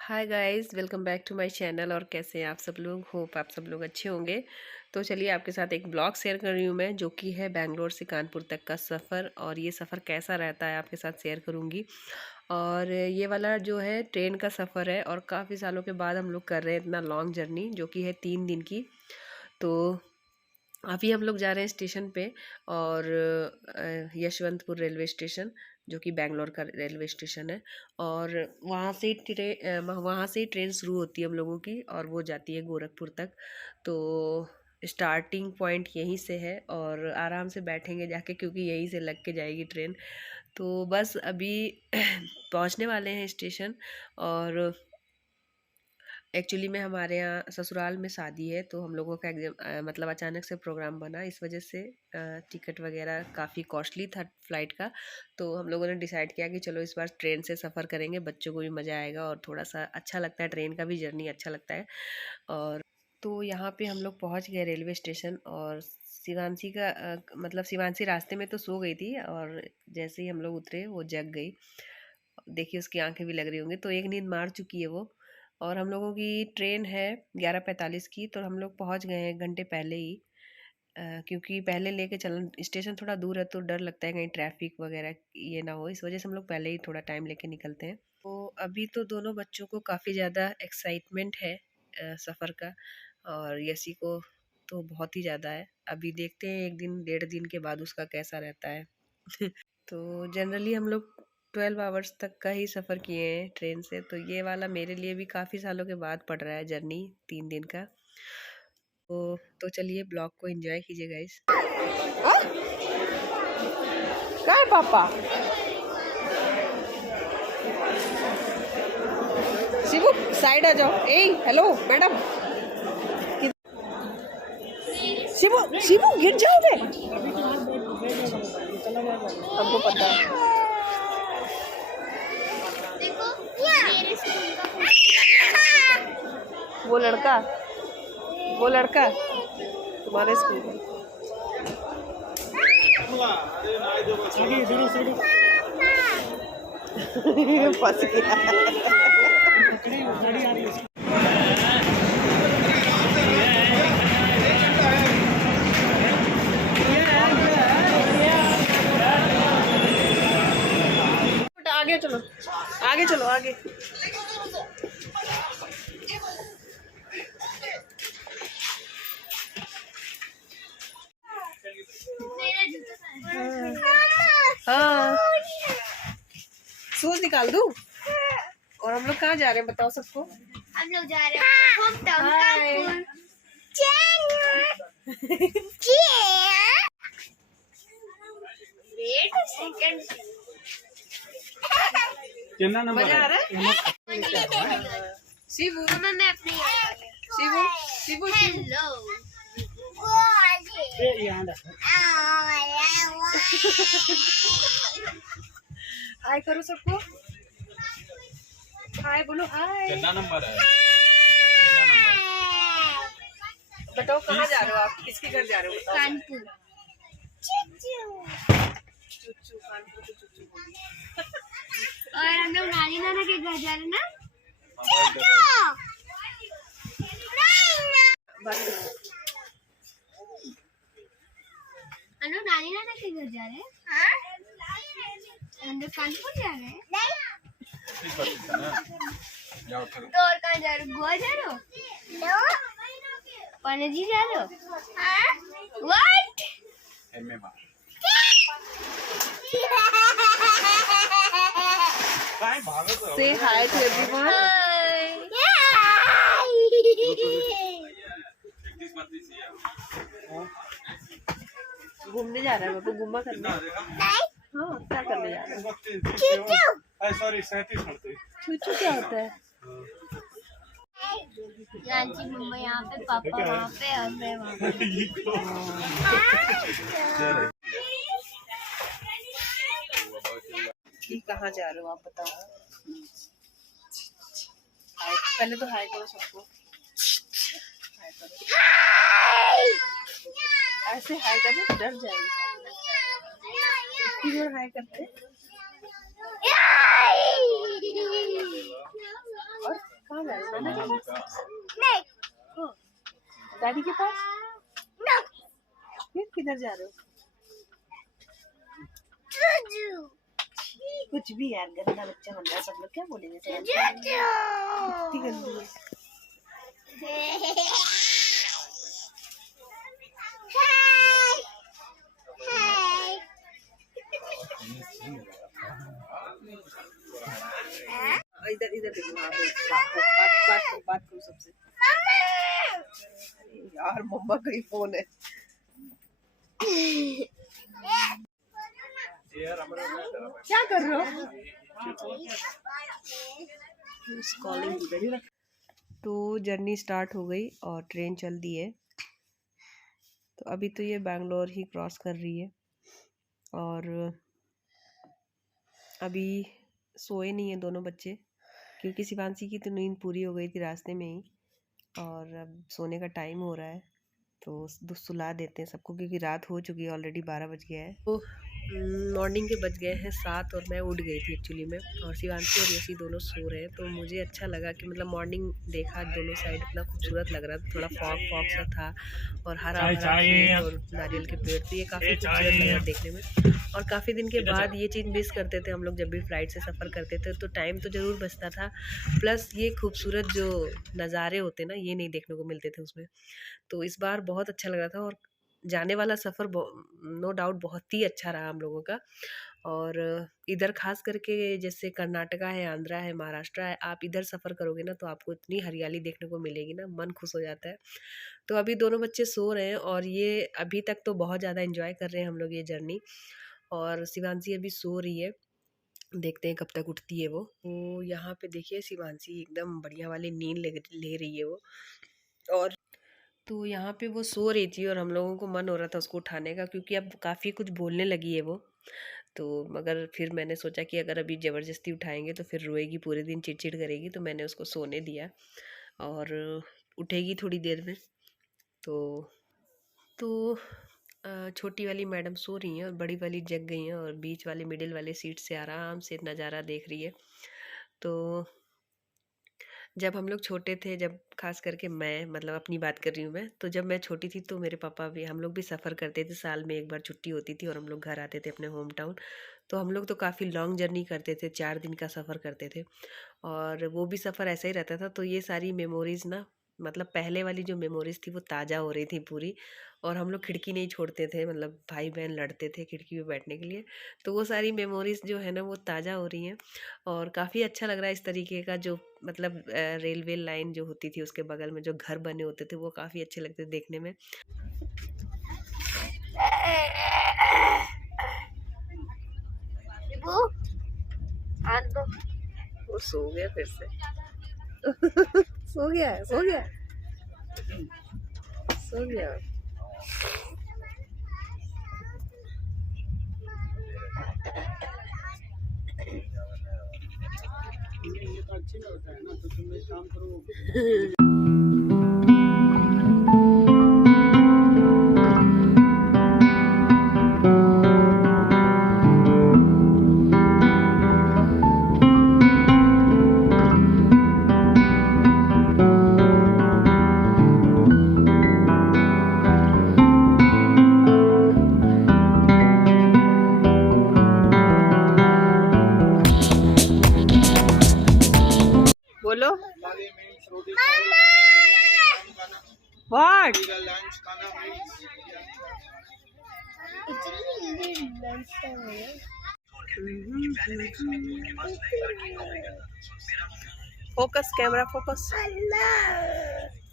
Hi guys, welcome back to my channel. और कैसे हैं आप सब लोग? होप आप सब लोग अच्छे होंगे। तो चलिए आपके साथ एक ब्लॉग शेयर कर रही हूँ मैं, जो कि है बेंगलोर से कानपुर तक का सफ़र। और ये सफ़र कैसा रहता है आपके साथ शेयर करूँगी। और ये वाला जो है ट्रेन का सफ़र है, और काफ़ी सालों के बाद हम लोग कर रहे हैं इतना लॉन्ग जर्नी, जो कि है 3 दिन की। तो अभी हम लोग जा रहे हैं स्टेशन पे, और यशवंतपुर रेलवे स्टेशन, जो कि बेंगलोर का रेलवे स्टेशन है। और वहाँ से ट्रेन शुरू होती है हम लोगों की, और वो जाती है गोरखपुर तक। तो स्टार्टिंग पॉइंट यहीं से है, और आराम से बैठेंगे जाके, क्योंकि यहीं से लग के जाएगी ट्रेन। तो बस अभी पहुँचने वाले हैं स्टेशन। और एक्चुअली में हमारे यहाँ ससुराल में शादी है, तो हम लोगों का एकदम मतलब अचानक से प्रोग्राम बना, इस वजह से टिकट वगैरह काफ़ी कॉस्टली था फ़्लाइट का। तो हम लोगों ने डिसाइड किया कि चलो इस बार ट्रेन से सफ़र करेंगे, बच्चों को भी मज़ा आएगा और थोड़ा सा अच्छा लगता है, ट्रेन का भी जर्नी अच्छा लगता है। और तो यहाँ पे हम लोग पहुँच गए रेलवे स्टेशन। और शिवांशी का मतलब शिवांशी रास्ते में तो सो गई थी, और जैसे ही हम लोग उतरे वो जग गई। देखिए उसकी आंखें भी लग रही होंगी, तो एक नींद मार चुकी है वो। और हम लोगों की ट्रेन है 11:45 की, तो हम लोग पहुंच गए हैं 1 घंटे पहले ही। क्योंकि पहले लेके चलना, स्टेशन थोड़ा दूर है, तो डर लगता है कहीं ट्रैफिक वगैरह ये ना हो, इस वजह से हम लोग पहले ही थोड़ा टाइम लेके निकलते हैं। तो अभी तो दोनों बच्चों को काफ़ी ज़्यादा एक्साइटमेंट है सफ़र का, और यसी को तो बहुत ही ज़्यादा है। अभी देखते हैं 1 दिन 1.5 दिन के बाद उसका कैसा रहता है। तो जनरली हम लोग 12 आवर्स तक का ही सफ़र किए हैं ट्रेन से, तो ये वाला मेरे लिए भी काफ़ी सालों के बाद पड़ रहा है जर्नी 3 दिन का। तो चलिए ब्लॉग को एंजॉय कीजिए गाइस। क्या है पापा? शिवू साइड आ जाओ। ए हेलो मैडम। शिवू शिवू गिर जाओगे। हमको पता है। वो लड़का तुम्हारे स्कूल का। फंस गया। आगे चलो, आगे चलो, आगे। हाँ, शूज निकाल दूँ। और हम लोग कहाँ जा रहे हैं बताओ सबको? हम लोग जा रहे हैं home town Kanpur. Wait second. कितना नंबर मजा आ रहा है? शिवू मैं अपने शिवू शिवू हेलो हाय करो सबको, हाय बोलो, हाय। कितना नंबर है? बताओ कहाँ जा रहे हो आप? किसके घर जा रहे हो बताओ? कानपुर। चुच्चू, कानपुर के चुच्चू बोली। और हम लोग नानी नाना के घर जा रहे हैं ना। हम लोग नानी नाना के घर जा रहे हैं। हम लोग कानपुर जा रहे हैं। तो और कहाँ जा रहे हो? गोवा जा रहे हो? पणजी जा रहे हो? What? Say hi to everyone. घूमने जा रहा है बाबू, घूमा करने। हाँ, क्या करने जा रहा है? सॉरी 37 चूचू क्या होता है? यांची मम्मा यहाँ पे, पापा वहाँ पे, और मैं वहाँ पे। कहाँ जा रहे हो आप बताओ? हाय, पहले तो हाय करो सबको। हाय करो। ऐसे हाय करने तो डर जाएंगे। हाय करते। और कहाँ जा रहे हो? नाना के पास? नहीं। हाँ। दादी के पास? फिर किधर जा रहे हो? कुछ भी यार, गंदा बच्चा बन रहा है, सब लोग क्या बोलेंगे? कितनी गंदी है। इधर इधर देखो, हाँ बात करो सबसे। यार मम्मा का ही फोन है। क्या कर रहे हो? तो जर्नी स्टार्ट हो गई और ट्रेन चल दी है। तो अभी तो ये बैंगलोर ही क्रॉस कर रही है और अभी सोए नहीं है दोनों बच्चे, क्योंकि शिवांशी की तो नींद पूरी हो गई थी रास्ते में ही, और अब सोने का टाइम हो रहा है तो सुला देते हैं सबको, क्योंकि रात हो चुकी है, ऑलरेडी 12 बज गया है। तो मॉर्निंग के बज गए हैं 7 और मैं उठ गई थी एक्चुअली में, और शिवांशी और यशी दोनों सो रहे हैं। तो मुझे अच्छा लगा कि मतलब मॉर्निंग देखा दोनों साइड, इतना खूबसूरत लग रहा था, थोड़ा फॉग सा था और हरा भरा खेत और नारियल के पेड़, तो ये काफ़ी खूबसूरत लग रहा देखने में। और काफ़ी दिन के बाद ये चीज़ मिस करते थे हम लोग, जब भी फ्लाइट से सफ़र करते थे तो टाइम तो ज़रूर बचता था, प्लस ये खूबसूरत जो नज़ारे होते ना, ये नहीं देखने को मिलते थे उसमें। तो इस बार बहुत अच्छा लग रहा था, और जाने वाला सफ़र नो डाउट बहुत ही अच्छा रहा हम लोगों का। और इधर खास करके जैसे कर्नाटका है, आंध्रा है, महाराष्ट्र है, आप इधर सफ़र करोगे ना तो आपको इतनी हरियाली देखने को मिलेगी ना, मन खुश हो जाता है। तो अभी दोनों बच्चे सो रहे हैं और ये अभी तक तो बहुत ज़्यादा एंजॉय कर रहे हैं हम लोग ये जर्नी, और शिवांशी अभी सो रही है, देखते हैं कब तक उठती है वो। तो यहाँ पे देखिए शिवांशी एकदम बढ़िया वाली नींद ले रही है वो, और तो यहाँ पे वो सो रही थी और हम लोगों को मन हो रहा था उसको उठाने का, क्योंकि अब काफ़ी कुछ बोलने लगी है वो। तो मगर फिर मैंने सोचा कि अगर अभी ज़बरदस्ती उठाएंगे तो फिर रोएगी, पूरे दिन चिड़चिड़ करेगी, तो मैंने उसको सोने दिया और उठेगी थोड़ी देर में। तो छोटी वाली मैडम सो रही हैं और बड़ी वाली जग गई हैं, और बीच वाले मिडिल वाले सीट से आराम से नज़ारा देख रही है। तो जब हम लोग छोटे थे, जब खास करके मैं मतलब अपनी बात कर रही हूँ मैं, तो जब मैं छोटी थी तो मेरे पापा भी, हम लोग भी सफ़र करते थे, साल में एक बार छुट्टी होती थी और हम लोग घर आते थे अपने होम टाउन। तो हम लोग तो काफ़ी लॉन्ग जर्नी करते थे, 4 दिन का सफ़र करते थे, और वो भी सफ़र ऐसा ही रहता था। तो ये सारी मेमोरीज़ ना, मतलब पहले वाली जो मेमोरीज़ थी वो ताज़ा हो रही थी पूरी, और हम लोग खिड़की नहीं छोड़ते थे, मतलब भाई बहन लड़ते थे खिड़की पे बैठने के लिए। तो वो सारी मेमोरीज़ जो है ना वो ताज़ा हो रही हैं, और काफ़ी अच्छा लग रहा है इस तरीके का, जो मतलब रेलवे लाइन जो होती थी उसके बगल में जो घर बने होते थे वो काफ़ी अच्छे लगते थे देखने में। वो सो गया फिर से। सो गया सो गया सो गया। ये तो अच्छी होता है ना, तो तुम एक काम करो। बोलो व्हाट? Focus, camera focus.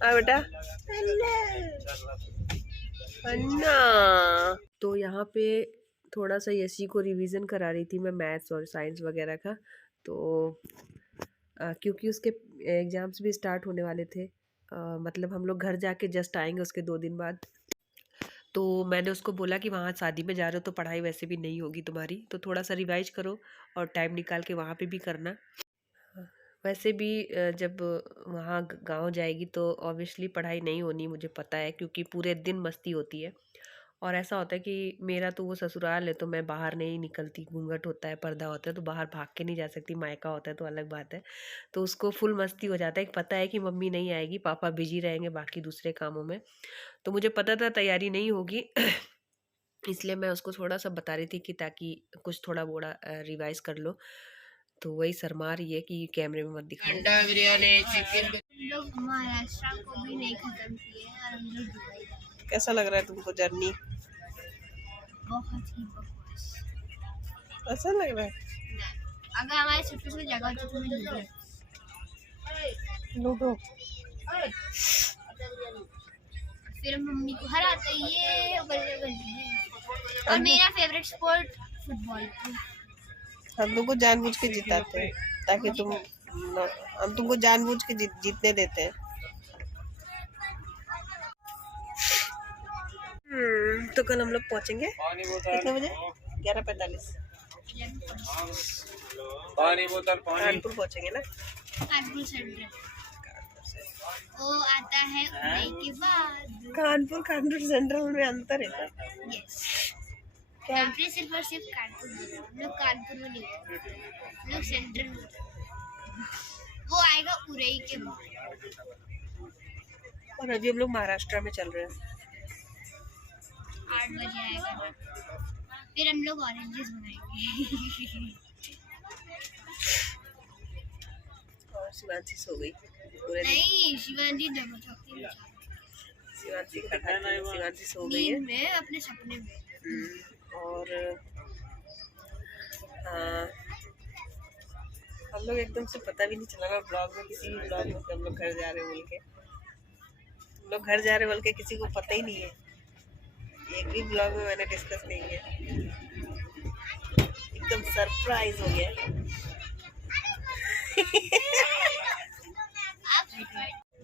बेटा अन्ना। तो यहाँ पे थोड़ा सा यशी को रिवीजन करा रही थी मैं, मैथ्स और साइंस वगैरह का। तो क्योंकि उसके एग्ज़ाम्स भी स्टार्ट होने वाले थे, मतलब हम लोग घर जाके जस्ट आएंगे उसके 2 दिन बाद। तो मैंने उसको बोला कि वहाँ शादी में जा रहे हो तो पढ़ाई वैसे भी नहीं होगी तुम्हारी, तो थोड़ा सा रिवाइज करो और टाइम निकाल के वहाँ पे भी करना। वैसे भी जब वहाँ गांव जाएगी तो ऑब्वियसली पढ़ाई नहीं होनी, मुझे पता है, क्योंकि पूरे दिन मस्ती होती है। और ऐसा होता है कि मेरा तो वो ससुराल है तो मैं बाहर नहीं निकलती, घूंघट होता है, पर्दा होता है, तो बाहर भाग के नहीं जा सकती। मायका होता है तो अलग बात है। तो उसको फुल मस्ती हो जाता है कि पता है कि मम्मी नहीं आएगी, पापा बिजी रहेंगे बाकी दूसरे कामों में। तो मुझे पता था तैयारी नहीं होगी इसलिए मैं उसको थोड़ा सा बता रही थी कि ताकि कुछ थोड़ा बोड़ा रिवाइज कर लो। तो वही शर्मा रही है कि कैमरे में मत दिखाओ। अंडा बिरयानी, चिकन। हम लोग महाराष्ट्र को भी नहीं खत्म किए और हम लोग दुबई गए। कैसा लग रहा है तुमको जर्नी? बहुत ही बकवास। ऐसा लग रहा है? नहीं, अगर हमारे छुट्टी से जगह होती तो मैं लूडो। फिर हम मम्मी को हराते ये और मेरा फेवरेट स्पोर्ट फुटबॉल। हम तुमको जानबूझ के जिताते हैं ताकि हम तुमको जानबूझ के जीतने देते हैं। तो कल हम लोग पहुंचेंगे कितने बजे? 11:45 कानपुर पहुंचेंगे ना। कानपुर सेंट्रल वो आता है उड़ाई के बाद। कानपुर सेंट्रल में अंतर है क्या? यस, कानपुर सिर्फ और सिर्फ कानपुर में, हम लोग कानपुर में नहीं होते, हम लोग सेंट्रल में होते। वो आएगा उड़ाई के बाद। और अभी हम लोग महाराष्ट्र में चल रहे हैं। 8 बजे आएगा ना, फिर हम लोग ऑरेंजेस बनाएंगे। और शिवांशी सो गई पूरे दिन। नहीं, शिवांशी डबल चौकी में शिवांशी सो गई है नींद में, अपने सपने में। और हम लोग एकदम से पता भी नहीं चला ना ब्लॉग में, किसी भी ब्लॉग में हम लोग घर जा रहे बोल के, हम लोग घर जा रहे बोल के किसी को पता ही नहीं है। एक भी ब्लॉग में मैंने डिस्कस नहीं किया, एकदम सरप्राइज हो गया।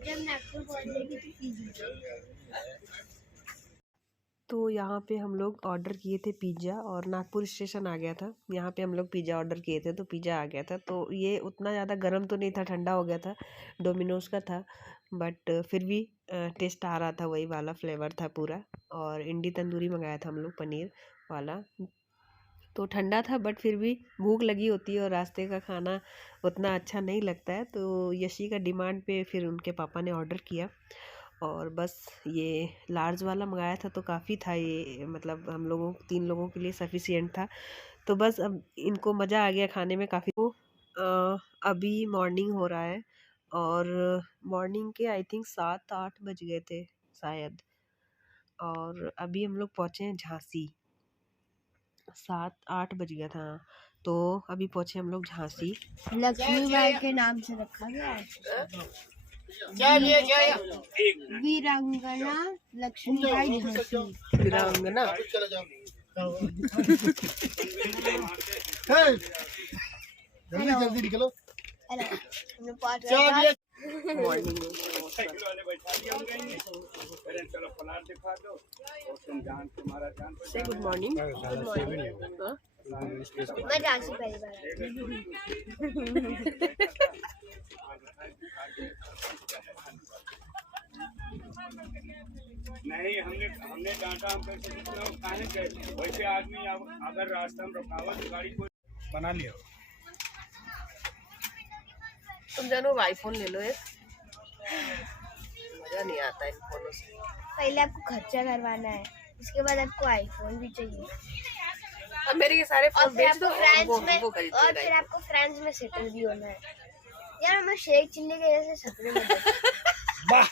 जब नागपुर पहुंचेगी तो पिज्जा। तो यहाँ पे हम लोग ऑर्डर किए थे पिज़्ज़ा और नागपुर स्टेशन आ गया था। यहाँ पे हम लोग पिज़्ज़ा ऑर्डर किए थे तो पिज़्ज़ा आ गया था। तो ये उतना ज़्यादा गर्म तो नहीं था, ठंडा हो गया था, डोमिनोज का था, बट फिर भी टेस्ट आ रहा था, वही वाला फ्लेवर था पूरा। और इंडी तंदूरी मंगाया था हम लोग, पनीर वाला। तो ठंडा था बट फिर भी भूख लगी होती है और रास्ते का खाना उतना अच्छा नहीं लगता है। तो यशी का डिमांड पे फिर उनके पापा ने ऑर्डर किया और बस ये लार्ज वाला मंगाया था। तो काफ़ी था ये, मतलब हम लोगों 3 लोगों के लिए सफिशिएंट था। तो बस अब इनको मज़ा आ गया खाने में काफ़ी। तो अभी मॉर्निंग हो रहा है और मॉर्निंग के आई थिंक 7-8 बज गए थे शायद। और अभी हम लोग पहुँचे हैं झांसी, 7-8 बज गया था। तो अभी पहुँचे हम लोग झांसी। लक्ष्मीबाई के नाम से रखा गया है। वीरांगना लक्ष्मीबाई झांसी। वीरांगना जल्दी निकलो। मॉर्निंग में से गुड मॉर्निंग। मैं झांसी पहली बार नहीं, हमने डांटा, हम कहे गए वैसे आदमी अगर रास्ता में रुकावट तो गाड़ी को बना लिया। तुम जानो आईफोन ले लो, एक मजा नहीं आता इन फोनों से। पहले आपको खर्चा करवाना है, इसके बाद आपको आईफोन भी चाहिए। अब मेरे ये सारे और फोन फिर बेच दो, आपको वो खरीद और फिर आपको फ्रांस में सेटल भी होना है। यार मैं शेख चिल्ली के जैसे सपने में वाह,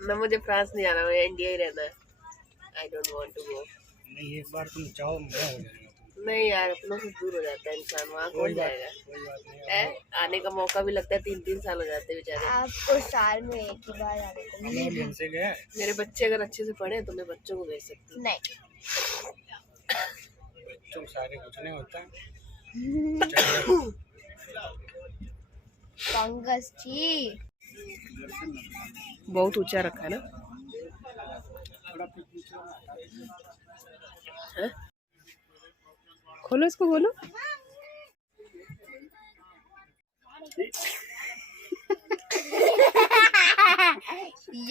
ना मुझे फ्रांस नहीं जाना, मुझे इंडिया ही रहना है। I don't want to go. नहीं, एक बार तुम चाहो मैं हो जाएगा। नहीं यार, अपनों से दूर हो जाता है इंसान, वहाँ कौन जाएगा। कोई बात नहीं है आने का मौका भी लगता है, 3-3 साल हो जाते हैं बेचारे। आपको साल में एक ही बार आने को मिलेगा। हम से गए। मेरे बच्चे अगर अच्छे से पढ़े तो मैं बच्चों को भेज सकती हूँ। नहीं, बच्चों सारे कुछ नहीं होता। फंगस जी बहुत ऊंचा रखा है ना। है? खोलो इसको, खोलो।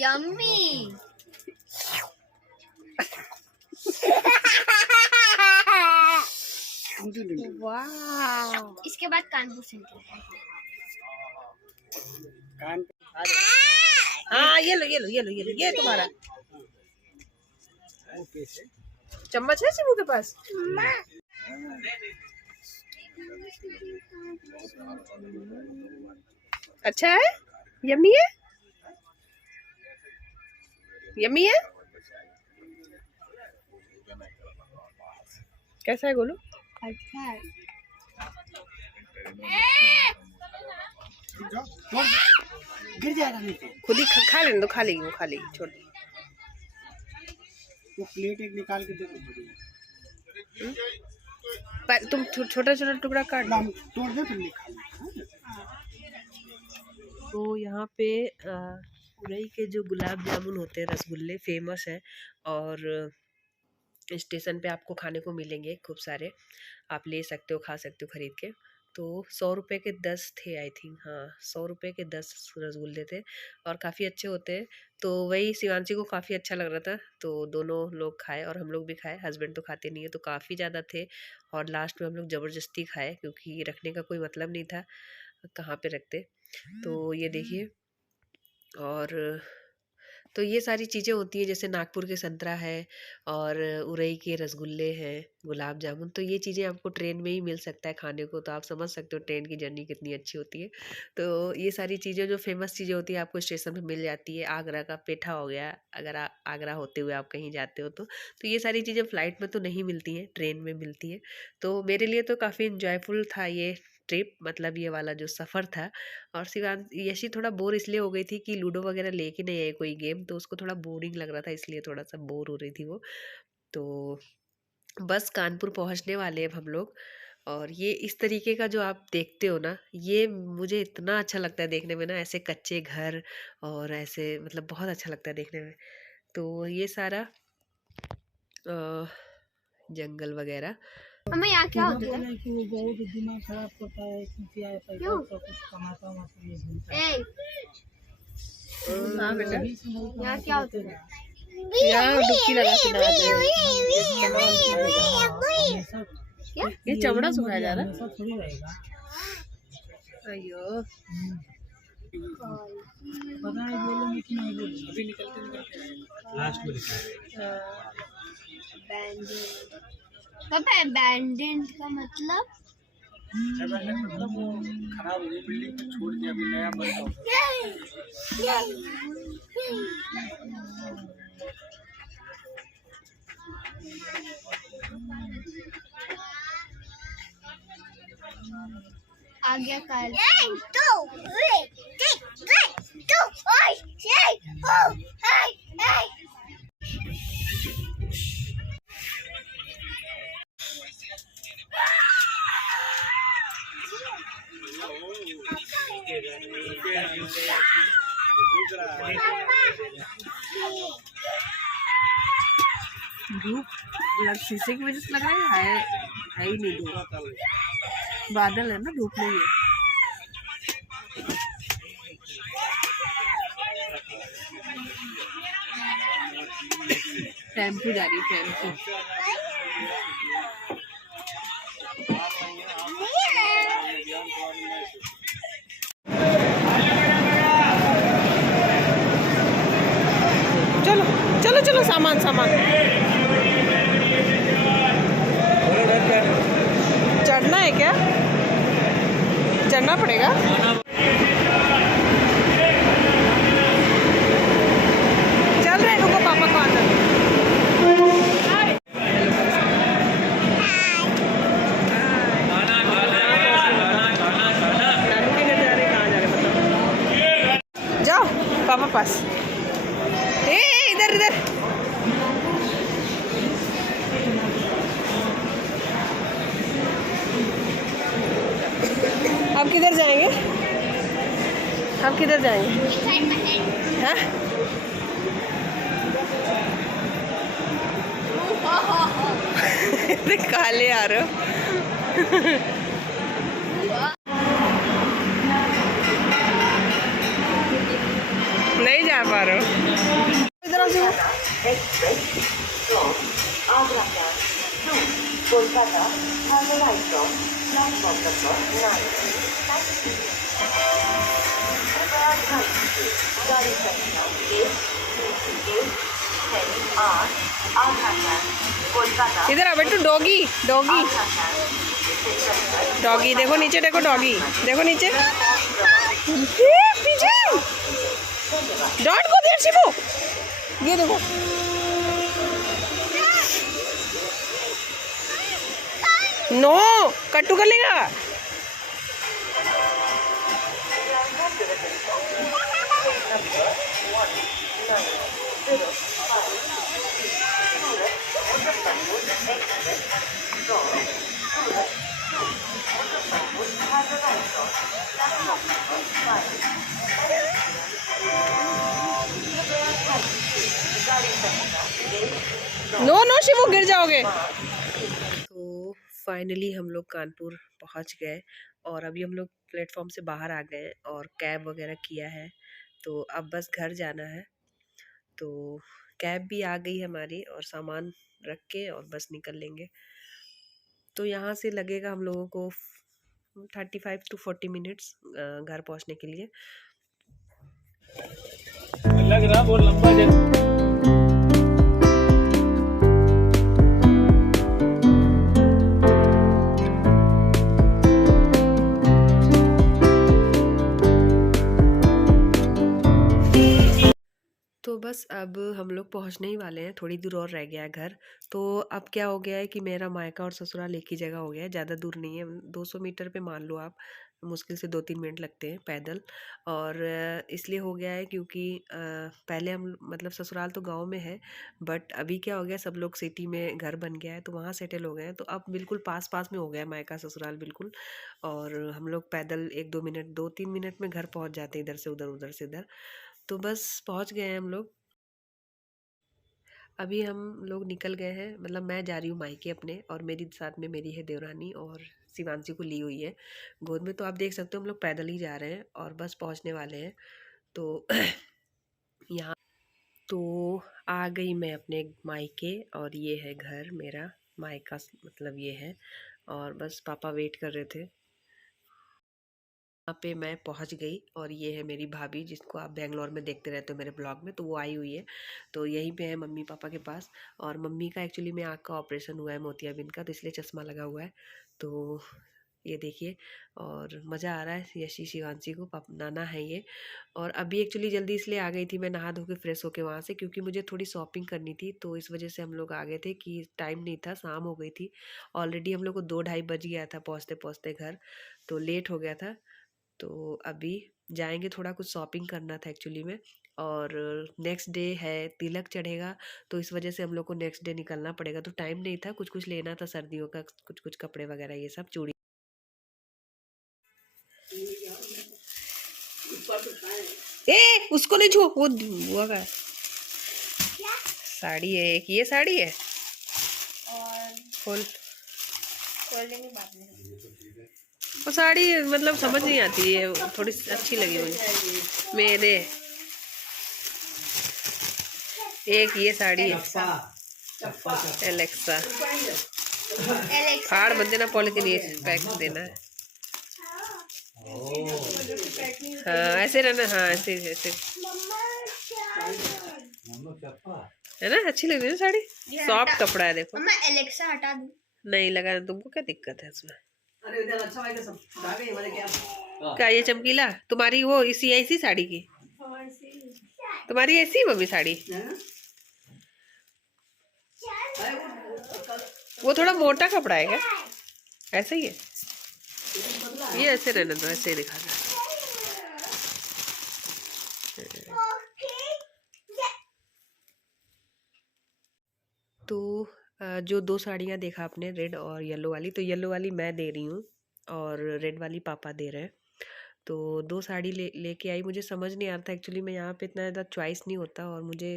यम्मी। वाह, इसके बाद कानपुर सेंट्रल। हाँ ये लो ये लो ये लो ये लो, ये तुम्हारा चम्मच है शिवू के पास। अच्छा है, यम्मी है, यम्मी है। कैसा है गोलू? अच्छा है। गिर जाएगा नीचे। खुद ही खा लेने दो, खा लेगी वो, खा लेगी, छोड़ दे। वो प्लेट एक निकाल के दे दो। तुम छोटा छोटा टुकड़ा काट लो, तोड़ दे फिर निकाल। तो यहाँ पे उरई के जो गुलाब जामुन होते हैं, रसगुल्ले फेमस है, और स्टेशन पे आपको खाने को मिलेंगे खूब सारे, आप ले सकते हो, खा सकते हो खरीद के। तो 100 रुपये के 10 थे आई थिंक, हाँ 100 रुपये के 10 रसगुल्ले थे और काफ़ी अच्छे होते हैं। तो वही शिवांशी को काफ़ी अच्छा लग रहा था, तो दोनों लोग खाए और हम लोग भी खाए। हस्बैंड तो खाते नहीं है, तो काफ़ी ज़्यादा थे और लास्ट में हम लोग ज़बरदस्ती खाए क्योंकि रखने का कोई मतलब नहीं था, कहाँ पे रखते। तो ये देखिए, और तो ये सारी चीज़ें होती हैं, जैसे नागपुर के संतरा है और उरई के रसगुल्ले हैं, गुलाब जामुन, तो ये चीज़ें आपको ट्रेन में ही मिल सकता है खाने को। तो आप समझ सकते हो ट्रेन की जर्नी कितनी अच्छी होती है। तो ये सारी चीज़ें जो फेमस चीज़ें होती है आपको स्टेशन पे मिल जाती है। आगरा का पेठा हो गया, अगर आगरा होते हुए आप कहीं जाते हो तो ये सारी चीज़ें फ़्लाइट में तो नहीं मिलती हैं, ट्रेन में मिलती हैं। तो मेरे लिए तो काफ़ी इन्जॉयफुल था ये ट्रिप, मतलब ये वाला जो सफ़र था। और यशी थोड़ा बोर इसलिए हो गई थी कि लूडो वगैरह लेके नहीं आए कोई गेम, तो उसको थोड़ा बोरिंग लग रहा था, इसलिए थोड़ा सा बोर हो रही थी वो। तो बस कानपुर पहुंचने वाले हैं हम लोग। और ये इस तरीके का जो आप देखते हो ना, ये मुझे इतना अच्छा लगता है देखने में ना, ऐसे कच्चे घर और ऐसे मतलब बहुत अच्छा लगता है देखने में। तो ये सारा जंगल वगैरह। हमें यहाँ क्या होता है? वो बहुत दिमाग खराब करता है, क्योंकि आए पैसा सब कुछ कमाता हुआ तो ये घूमता है। हाँ बेटा, यहाँ क्या होता है? यहाँ डुबकी लगा के नहा क्या? ये चमड़ा सुखाया जा रहा है। ऐसा थोड़ी रहेगा। अयो, पता नहीं बोलेंगे कि नहीं बोलेंगे। अभी निकलते निकलते लास्ट में लिखा है अबैंडन्ड का मतलब वो खराब हो गई बिल्डिंग को छोड़ के अभी नया बन रहा आ गया कल। धूप शीशे की वजह से लग रहा है ही नहीं धूप, बादल है ना, धूप नहीं है। टेम्पू जा रही है, टेम्पू। चलो चलो चलो, सामान सामान। चढ़ना है क्या? चढ़ना पड़ेगा। चल रहे, रुको पापा को आना। नानू के घर जा रहे, कहाँ जा रहे बताओ? जाओ पापा पास। इधर इधर। अब किधर जाएंगे? अब किधर जाएंगे? हाँ? काले आ रहे हो। नहीं जा पा रहे हो। इधर आ जाओ। Kolkata has arrived from platform number 9. Thank you. कृपया ध्यान दीजिए, गाड़ी संख्या 1 कोलकाता इधर आ बेटू, डॉगी डॉगी डॉगी, देखो नीचे, देखो डॉगी, देखो नीचे, पीछे डॉट को देर शिवो, ये देखो नो कट्टू कर लेगा। नो नो शिवू, गिर जाओगे। तो फाइनली हम लोग कानपुर पहुंच गए और अभी हम लोग प्लेटफॉर्म से बाहर आ गए और कैब वगैरह किया है, तो अब बस घर जाना है। तो कैब भी आ गई हमारी और सामान रख के और बस निकल लेंगे। तो यहाँ से लगेगा हम लोगों को 35 to 40 मिनट्स घर पहुँचने के लिए। लग रहा बहुत लंबा जर्नी। तो बस अब हम लोग पहुंचने ही वाले हैं, थोड़ी दूर और रह गया है घर। तो अब क्या हो गया है कि मेरा मायका और ससुराल एक ही जगह हो गया है, ज़्यादा दूर नहीं है, 200 मीटर पे मान लो आप, मुश्किल से 2-3 मिनट लगते हैं पैदल। और इसलिए हो गया है क्योंकि पहले हम मतलब ससुराल तो गांव में है, बट अभी क्या हो गया, सब लोग सिटी में घर बन गया है तो वहाँ सेटल हो गए हैं। तो अब बिल्कुल पास पास में हो गया है मायका ससुराल बिल्कुल, और हम लोग पैदल 1-2 मिनट 2-3 मिनट में घर पहुँच जाते हैं, इधर से उधर उधर से इधर। तो बस पहुंच गए हैं हम लोग। अभी हम लोग निकल गए हैं, मतलब मैं जा रही हूँ मायके अपने, और मेरी साथ में मेरी है देवरानी और शिवांशी को ली हुई है गोद में। तो आप देख सकते हो हम लोग पैदल ही जा रहे हैं और बस पहुंचने वाले हैं। तो यहाँ तो आ गई मैं अपने मायके, और ये है घर मेरा मायका, मतलब ये है। और बस पापा वेट कर रहे थे। यहाँ पे मैं पहुँच गई, और ये है मेरी भाभी जिसको आप बेंगलोर में देखते रहते हो मेरे ब्लॉग में, तो वो आई हुई है। तो यहीं पे है मम्मी पापा के पास। और मम्मी का एक्चुअली में आँख का ऑपरेशन हुआ है मोतियाबिंद का, तो इसलिए चश्मा लगा हुआ है। तो ये देखिए, और मज़ा आ रहा है यशी शिवांशी को, नाना है ये। और अभी एक्चुअली जल्दी इसलिए आ गई थी मैं, नहा धो के फ्रेश होके वहाँ से, क्योंकि मुझे थोड़ी शॉपिंग करनी थी, तो इस वजह से हम लोग आ गए थे कि टाइम नहीं था, शाम हो गई थी ऑलरेडी, हम लोग को 2-2:30 बज गया था पहुँचते पहुँचते घर, तो लेट हो गया था। तो अभी जाएंगे, थोड़ा कुछ शॉपिंग करना था एक्चुअली में। और नेक्स्ट डे है तिलक चढ़ेगा, तो इस वजह से हम लोग को नेक्स्ट डे निकलना पड़ेगा, तो टाइम नहीं था, कुछ कुछ लेना था सर्दियों का, कुछ कुछ कपड़े वगैरह ये सब, चूड़ी। ए उसको नहीं छू, वो बुआ का साड़ी है, एक ये साड़ी है और फुल। खोलने के बाद में वो साड़ी मतलब समझ नहीं आती है, थोड़ी अच्छी लगी मुझे मेरे। एक ये साड़ी है एलेक्सा, फाड़ मत देना, पॉलिथीन ये पैक देना है। हाँ ऐसे रहना, हाँ ऐसे ऐसे है ना, अच्छी लग रही है साड़ी, सॉफ्ट कपड़ा है देखो। मैं एलेक्सा हटा दूं? नहीं लगाना, तुमको क्या दिक्कत है इसमें? अरे इधर अच्छा भाई सब धागे वाले क्या क्या ये चमकीला तुम्हारी वो इसी ऐसी साड़ी की, तुम्हारी ऐसी मम्मी साड़ी? वो थोड़ा मोटा कपड़ा है क्या? ऐसा ही है ये, ऐसे रहने दो, ऐसे ही दिखा दो। तो जो 2 साड़ियाँ देखा आपने, रेड और येलो वाली, तो येलो वाली मैं दे रही हूँ और रेड वाली पापा दे रहे हैं। तो 2 साड़ी लेके आई, मुझे समझ नहीं आता एक्चुअली में, यहाँ पे इतना ज़्यादा चॉइस नहीं होता, और मुझे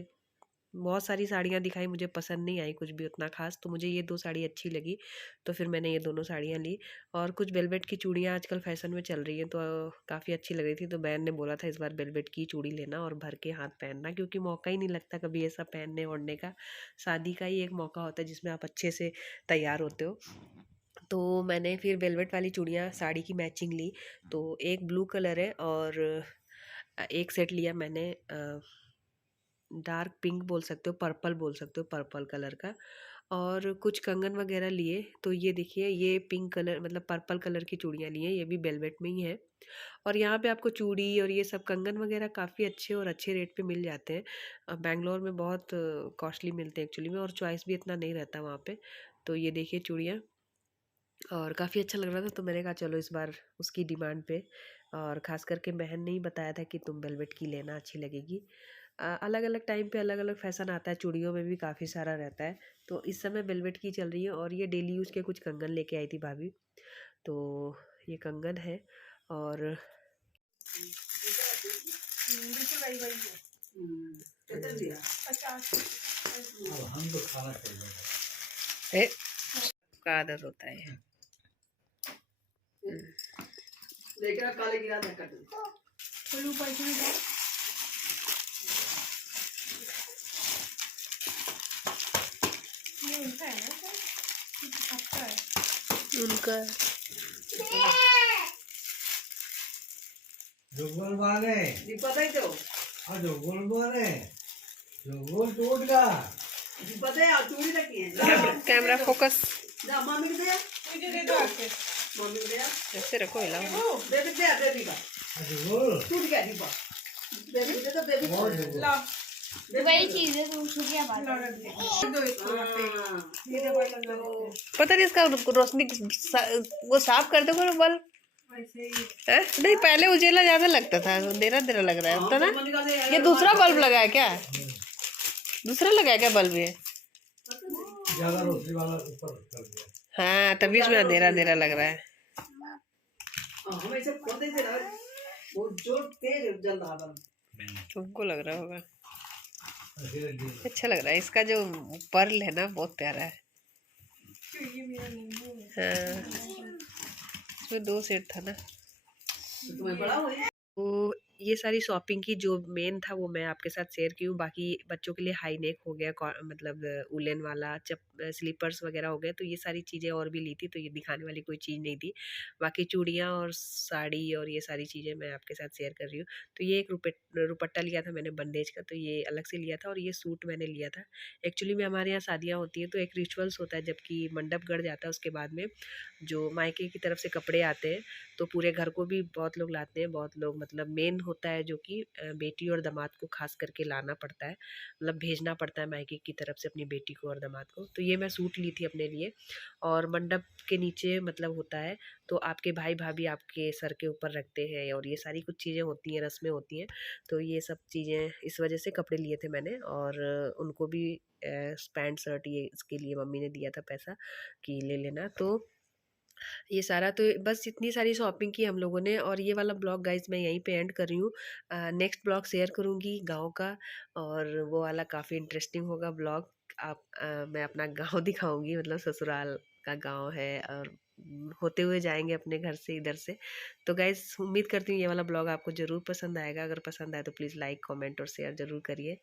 बहुत सारी साड़ियाँ दिखाई, मुझे पसंद नहीं आई कुछ भी उतना खास, तो मुझे ये 2 साड़ी अच्छी लगी, तो फिर मैंने ये दोनों साड़ियाँ ली। और कुछ वेलवेट की चूड़ियाँ आजकल फ़ैशन में चल रही हैं, तो काफ़ी अच्छी लग रही थी, तो बहन ने बोला था इस बार वेलवेट की चूड़ी लेना और भर के हाथ पहनना, क्योंकि मौका ही नहीं लगता कभी ऐसा पहनने ओढ़ने का। शादी का ही एक मौका होता है जिसमें आप अच्छे से तैयार होते हो। तो मैंने फिर वेलवेट वाली चूड़ियाँ साड़ी की मैचिंग ली, तो एक ब्लू कलर है और एक सेट लिया मैंने डार्क पिंक बोल सकते हो, पर्पल बोल सकते हो, पर्पल कलर का। और कुछ कंगन वगैरह लिए, तो ये देखिए ये पिंक कलर मतलब पर्पल कलर की चूड़ियाँ ली हैं, ये भी वेलवेट में ही है। और यहाँ पे आपको चूड़ी और ये सब कंगन वगैरह काफ़ी अच्छे और अच्छे रेट पे मिल जाते हैं। बैंगलोर में बहुत कॉस्टली मिलते हैं एक्चुअली में, और चॉइस भी इतना नहीं रहता वहाँ पे। तो ये देखिए चूड़ियाँ, और काफ़ी अच्छा लग रहा था, तो मैंने कहा चलो इस बार उसकी डिमांड पे, और ख़ास करके बहन ने ही बताया था कि तुम वेलवेट की लेना, अच्छी लगेगी। अलग अलग टाइम पे अलग अलग फैशन आता है, चूड़ियों में भी काफ़ी सारा रहता है। तो इस समय वेलवेट की चल रही है, और ये डेली यूज़ के कुछ कंगन लेके आई थी भाभी, तो ये कंगन है। और कितने दिया? ए, का आदत होता है। लेकिन आप काले गिरा दे कर दो। उनका जोगल माने दीपा दे दो। जोगल माने जोगल टूट गया। दीपा दे आ चूड़ी रखी है। कैमरा फोकस जा मम्मी को दे। मुझे दे दो आके। मम्मी को दे। ऐसे रखो, हिलाओ। बेबी दे बेबी का। जोगल टूट गया दीपा। बेबी दे तो बेबी को ला। वही चीज है, तो उसको क्या बात है? पता नहीं इसका रोशनी वो साफ कर दो बल्ब। नहीं, पहले उजेला ज्यादा लगता था, अंधेरा अंधेरा लग रहा है होता ना। ये दूसरा बल्ब लगा है क्या? दूसरा लगा है क्या बल्ब ये? ज्यादा रोशनी वाला ऊपर कर दिया। हाँ, तभी इसमें अंधेरा अंधेरा लग रहा है। हम ऐसे खोल देते ना, वो जो तेज जल रहा था। तुमको लग रहा होगा। अच्छा लग रहा है, इसका जो पर्ल है ना बहुत प्यारा है। हाँ, इसमें 2 सेट था ना। तुम्हें बड़ा हुआ है? तो ये सारी शॉपिंग की जो मेन था वो मैं आपके साथ शेयर की हूँ। बाकी बच्चों के लिए हाई नेक हो गया, मतलब उलन वाला स्लीपर्स वगैरह हो गए, तो ये सारी चीज़ें और भी ली थी, तो ये दिखाने वाली कोई चीज़ नहीं थी। बाकी चूड़ियाँ और साड़ी और ये सारी चीज़ें मैं आपके साथ शेयर कर रही हूँ। तो ये एक रुपट्टा लिया था मैंने बंदेज का, तो ये अलग से लिया था, और ये सूट मैंने लिया था। एक्चुअली में हमारे यहाँ शादियाँ होती हैं तो एक रिचुअल्स होता है, जबकि मंडप गड़ जाता है उसके बाद में जो मायके की तरफ से कपड़े आते हैं, तो पूरे घर को भी बहुत लोग लाते हैं। बहुत लोग मतलब मेन होता है जो कि बेटी और दामाद को खास करके लाना पड़ता है, मतलब भेजना पड़ता है मायके की तरफ से अपनी बेटी को और दामाद को। तो ये मैं सूट ली थी अपने लिए, और मंडप के नीचे मतलब होता है, तो आपके भाई भाभी आपके सर के ऊपर रखते हैं, और ये सारी कुछ चीज़ें होती हैं, रस्में होती हैं। तो ये सब चीज़ें इस वजह से कपड़े लिए थे मैंने, और उनको भी पैंट शर्ट ये इसके लिए मम्मी ने दिया था पैसा कि ले लेना। तो ये सारा तो बस इतनी सारी शॉपिंग की हम लोगों ने, और ये वाला ब्लॉग गाइज मैं यहीं पे एंड कर रही हूँ। नेक्स्ट ब्लॉग शेयर करूँगी गांव का, और वो वाला काफ़ी इंटरेस्टिंग होगा ब्लॉग। मैं अपना गांव दिखाऊंगी, मतलब ससुराल का गांव है, और होते हुए जाएंगे अपने घर से इधर से। तो गाइज उम्मीद करती हूँ ये वाला ब्लॉग आपको ज़रूर पसंद आएगा। अगर पसंद आए तो प्लीज़ लाइक कमेंट और शेयर ज़रूर करिए।